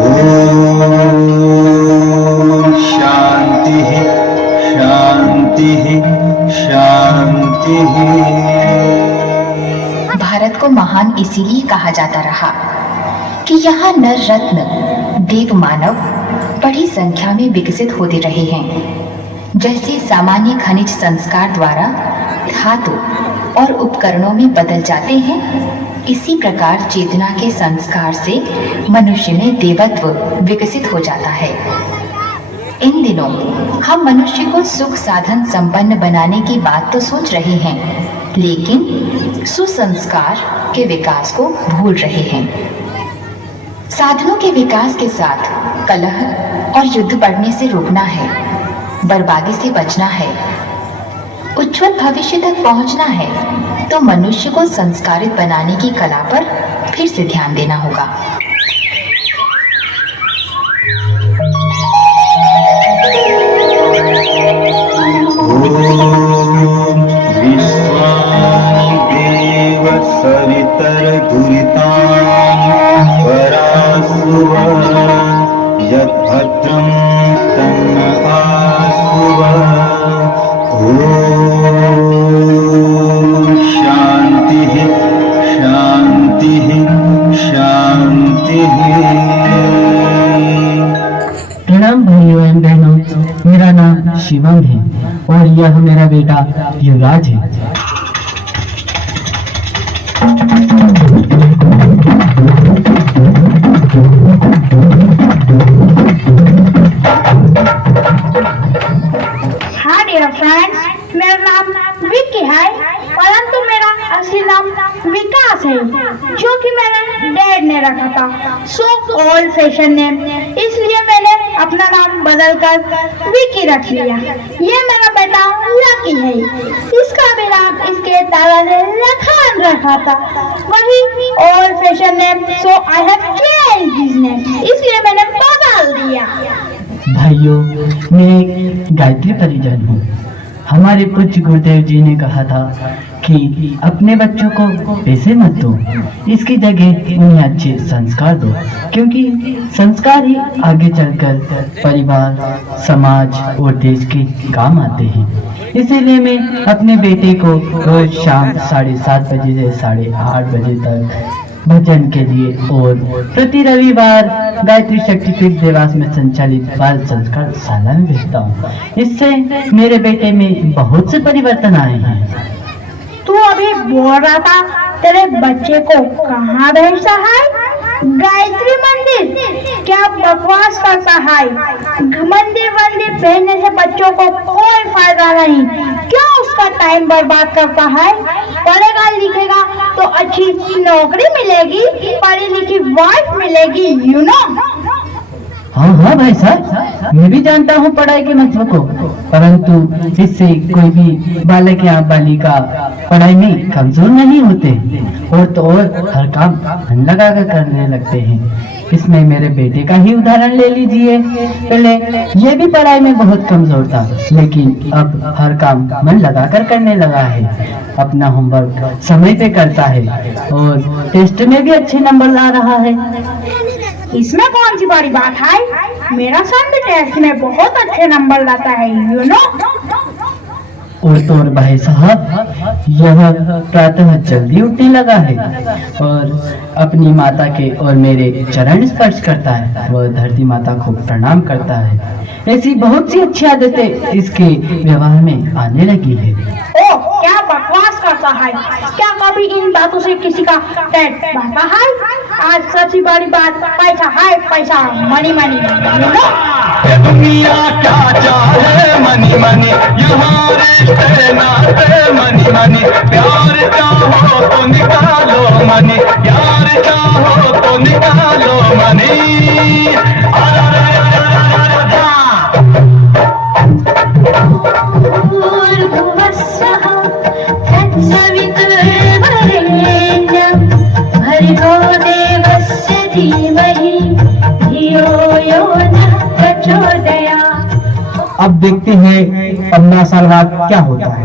ओम शांति शांति शांति। भारत को महान इसीलिए कहा जाता रहा कि यहाँ नर रत्न देव मानव बड़ी संख्या में विकसित होते रहे हैं। जैसे सामान्य खनिज संस्कार द्वारा धातु और उपकरणों में बदल जाते हैं, इसी प्रकार चेतना के संस्कार से मनुष्य में देवत्व विकसित हो जाता है। इन दिनों हम मनुष्य को सुख साधन संपन्न बनाने की बात तो सोच रहे हैं, लेकिन सुसंस्कार के विकास को भूल रहे हैं। साधनों के विकास के साथ कलह और युद्ध बढ़ने से रोकना है, बर्बादी से बचना है, उज्जवल भविष्य तक पहुंचना है, तो मनुष्य को संस्कारित बनाने की कला पर फिर से ध्यान देना होगा। सरितर दुरितां परासुव यद्भद्रं तन्न आसुव। ओम शांति शांति शांति। प्रणाम भाइयों एवं बहनों, मेरा नाम शिवम है और यह मेरा बेटा युवराज है। हाय डियर फ्रेंड्स, मेरा नाम विक्की है, परंतु मेरा असली नाम विकास है, जो कि मेरे डैड ने रखा था। सो ओल्ड फैशन नेम, इसलिए मैंने अपना नाम बदलकर विक्की रख लिया। ये मेरा बेटा लकी है, इसका भी नाम इसके दादा ने लखान रखा था, वही old fashion name. So I have changed his name, इसलिए मैंने बदल दिया। भाइयों, मैं एक गायत्री परिजन हूँ। हमारे पूज्य गुरुदेव जी ने कहा था कि अपने बच्चों को पैसे मत दो, इसकी जगह उन्हें अच्छे संस्कार दो, क्योंकि संस्कार ही आगे चलकर परिवार, समाज और देश के काम आते हैं। इसीलिए मैं अपने बेटे को रोज शाम 7:30 बजे से 8:30 बजे तक भजन के लिए और प्रति रविवार गायत्री शक्तिपीठ देवास में संचालित बाल संस्कार शाला में भेजता हूँ। इससे मेरे बेटे में बहुत से परिवर्तन आए हैं। तू अभी बोल रहा था तेरे बच्चे को कहाँ भेजता है? गायत्री मंदिर? क्या बकवास करता है? मंदिर भेजने से बच्चों को कोई फायदा नहीं। क्यों उसका टाइम बर्बाद करता है? पढ़ेगा लिखेगा तो अच्छी नौकरी मिलेगी, पढ़ी लिखी वाइफ मिलेगी, यू नो। हाँ भाई साहब, मैं भी जानता हूँ पढ़ाई के महत्व को, परंतु इससे कोई भी बालक या बालिका पढ़ाई में कमजोर नहीं होते और तो और हर काम मन लगाकर करने लगते हैं। इसमें मेरे बेटे का ही उदाहरण ले लीजिए। पहले ये भी पढ़ाई में बहुत कमजोर था, लेकिन अब हर काम मन लगाकर करने लगा है, अपना होमवर्क समय पे करता है और टेस्ट में भी अच्छे नंबर ला रहा है। इसमें कौन सी बड़ी बात है? मेरा सन भी टेस्ट में बहुत अच्छे नंबर लाता है, यू नो। और तो और भाई साहब, यह प्रातः जल्दी उठने लगा है और अपनी माता के और मेरे चरण स्पर्श करता है, वह धरती माता को प्रणाम करता है। ऐसी बहुत सी अच्छी आदतें इसके व्यवहार में आने लगी है। ओ, क्या बकवास करता है? क्या कभी इन बातों से किसी का पेट भरता है? आज सबसे बड़ी बात पैसा है, पैसा, मनी मनी, यू नो। दुनिया क्या चाहे मनी मनी, यहाँ रिश्ते नाते मनी मनी, प्यार चाहो तो निकालो मनी, यार चाहो तो निकालो मनी। अब देखते हैं 15 साल बाद क्या होता है।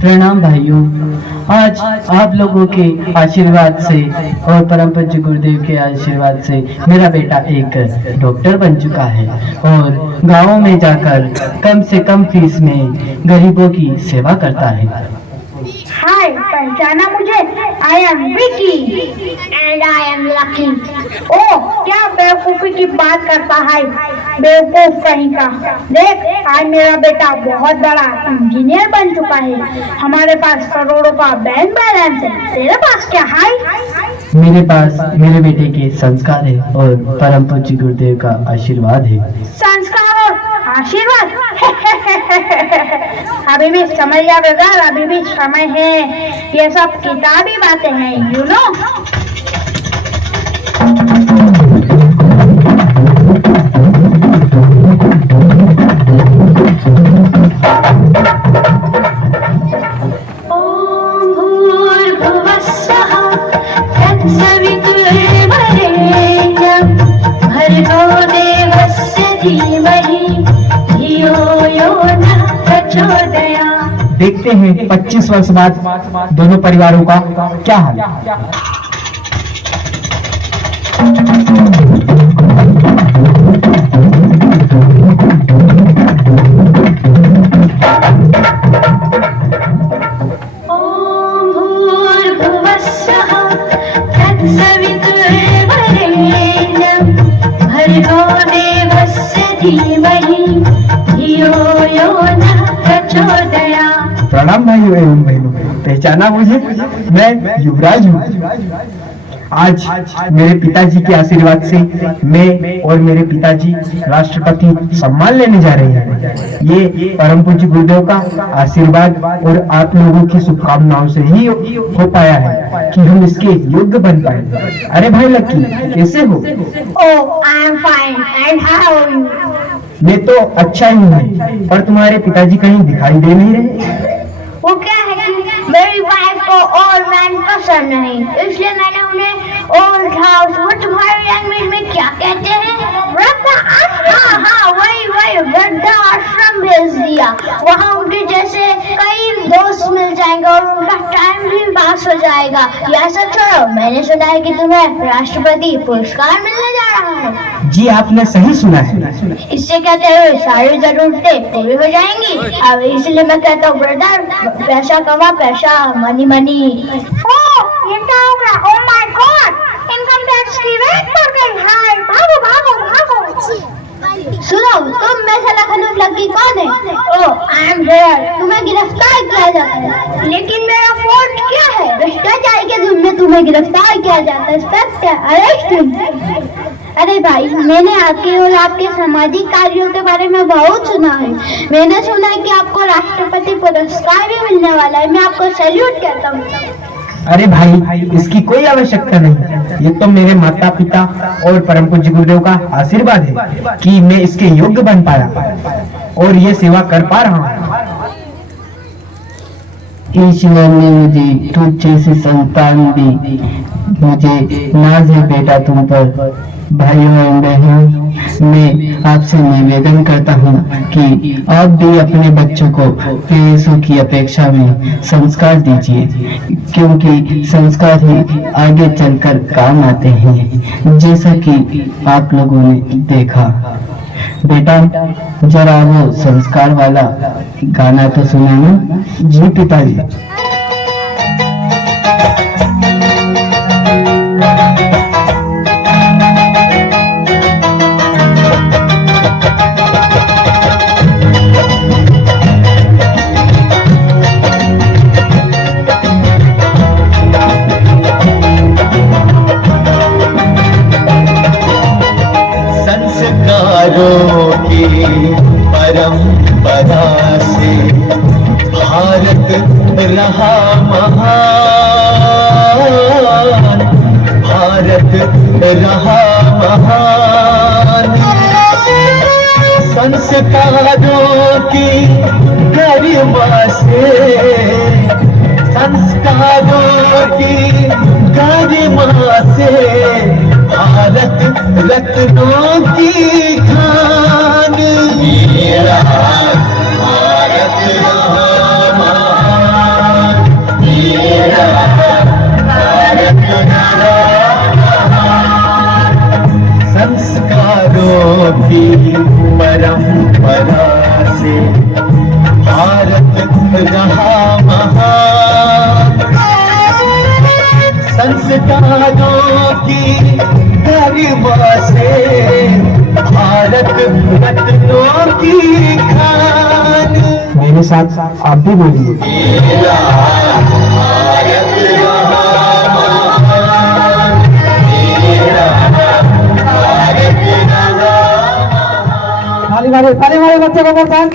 प्रणाम भाइयों। आज आप लोगों के आशीर्वाद से और परम पूज्य गुरुदेव के आशीर्वाद से मेरा बेटा एक डॉक्टर बन चुका है और गांवों में जाकर कम से कम फीस में गरीबों की सेवा करता है। हाय, पहचाना मुझे? I am Vicky and I am Lucky. Oh, क्या बेवकूफी की बात करता है, बेवकूफ कहीं का। देख, आज मेरा बेटा बहुत बड़ा इंजीनियर बन चुका है। हमारे पास करोड़ों का बैंक बैलेंस है। तेरे पास क्या है? मेरे पास मेरे बेटे के संस्कार है और परम पूज्य गुरुदेव का आशीर्वाद है। संस्कार और आशीर्वाद? अभी भी समय या ब्रदर, अभी भी समय है। ये सब किताबी बातें हैं, यू नो। ओम भूर्भुवस्सुः तत्सवितुर्वरेण्यं भर्गो देवस्य धीमहि धियो यो नः प्रचोदयात्। देखते हैं 25 वर्ष बाद दोनों परिवारों का क्या हाल। ओम भूर्भुवस्सुः तत्सवितुर्वरेण्यं भर्गो देवस्य धीमहि धियो यो नः प्रचोदयात्। प्रणाम भाइयों एवं बहनों, पहचाना मुझे? मैं युवराज हूँ। आज मेरे पिताजी के आशीर्वाद से मैं और मेरे पिताजी राष्ट्रपति सम्मान लेने जा रहे हैं। ये परम पूज्य गुरुदेव का आशीर्वाद और आप लोगों की शुभकामनाओं से ही हो पाया है कि हम इसके योग्य बन पाए। अरे भाई लक्की, कैसे हो? Oh, I am fine and how are you? मैं तो अच्छा ही हूँ, पर तुम्हारे पिताजी कहीं दिखाई दे नहीं रहे। वो क्या है कि मेरी वाइफ को ओल्ड मैन पसंद नहीं, इसलिए मैंने उन्हें ओल्ड हाउस, वो तुम्हारी लैंग्वेज में क्या कहते हैं, वृद्धाश्रम, हाँ वही वृद्धाश्रम भेज दिया। वहाँ उनके जैसे कई दोस्त मिल जाएंगे और उनका टाइम भी पास हो जाएगा। यह सब छोड़ो, मैंने सुना है कि तुम्हें राष्ट्रपति पुरस्कार मिलने जा रहा है। जी आपने सही सुना है। इससे कहते हुए सारी जरूरतें पूरी हो जाएंगी। अब इसलिए मैं कहता हूँ ब्रदर, पैसा कमा, पैसा, मनी मनी। ओह, ये क्या हो गया? Oh my God, income tax की रेट बढ़ गई। हाय, भागो भागो भागो। सुनो, तुम में से लखनऊ लड़की कौन है? ओह, आई एम हियर। तुम्हें गिरफ्तार किया जाता है। लेकिन मेरा फॉल्ट क्या है? भ्रष्टाचार के जुर्म में तुम्हें गिरफ्तार किया जाता है। Inspector, arrest. अरे भाई, मैंने आपके और आपके सामाजिक कार्यों के बारे में बहुत सुना है। मैंने सुना है कि आपको राष्ट्रपति पुरस्कार भी मिलने वाला है। मैं आपको सैल्यूट करता हूँ। अरे भाई, इसकी कोई आवश्यकता नहीं। ये तो मेरे माता पिता और परम पूज्य गुरुदेव का आशीर्वाद है कि मैं इसके योग्य बन पाया और ये सेवा कर पा रहा हूँ। ईश्वर ने मुझे तुझ जैसी संतान दी। मुझे नाज है बेटा तुम पर। भाइयों एवं बहनों, मैं आपसे निवेदन करता हूँ कि आप भी अपने बच्चों को पैसों की अपेक्षा में संस्कार दीजिए, क्योंकि संस्कार ही आगे चलकर काम आते हैं, जैसा कि आप लोगों ने देखा। बेटा, जरा वो संस्कार वाला गाना तो सुनाना। जी पिताजी। संस्कारों की परंपरा से भारत रहा महान, भारत रहा महान। संस्कारों की गरिमा से, संस्कारों की गरिमा से भारत रत्नों की खान। मेरा भारत रहा महान। परंपरा से भारत रहा महान। संस्कारों की गरिमा से भारत रत्नों की खान। मेरे साथ आप भी बोलिए। ताली मारे बच्चों को प्रोत्साहन